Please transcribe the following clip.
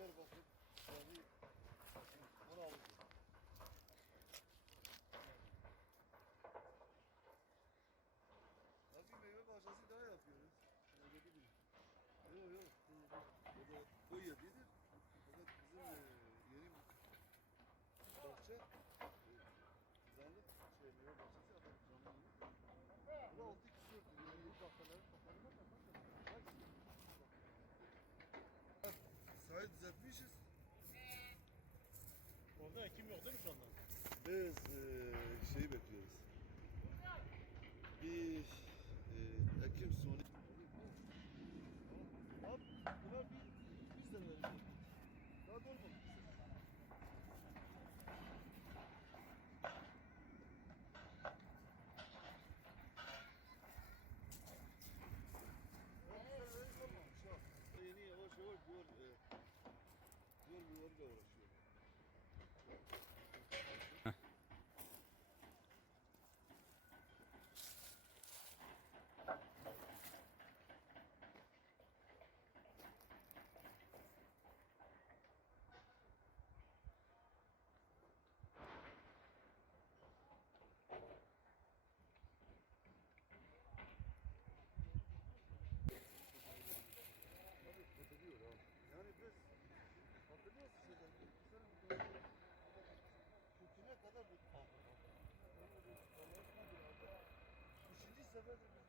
Diyarbakır yani 16. Ya bir meyve bahçesi daha yapıyoruz. Öyle değil. Yok yok. O da koy yedidir. Fakat bizim yeni bahçe kızanlık meyve bahçesi yapalım. Canlı yeni. Bu da 6 küsürdür. Yani bu bahçelerin toplamında da sahayı düzeltmişiz. Orada ekim yok değil mi şu anda? Biz şeyi bekliyoruz. Bir Ekim sonu. Abi buna bir sene verecek. Daha dolmadı bir sene. Bir sene verecek olmamış ha. Yeni yavaş yavaş yol yuvarıyla uğraşıyor. Tabii katılıyor ha. Yani biz hatırlıyoruz şeyden. Köküne kadar bir kahve. Üçüncü seferdir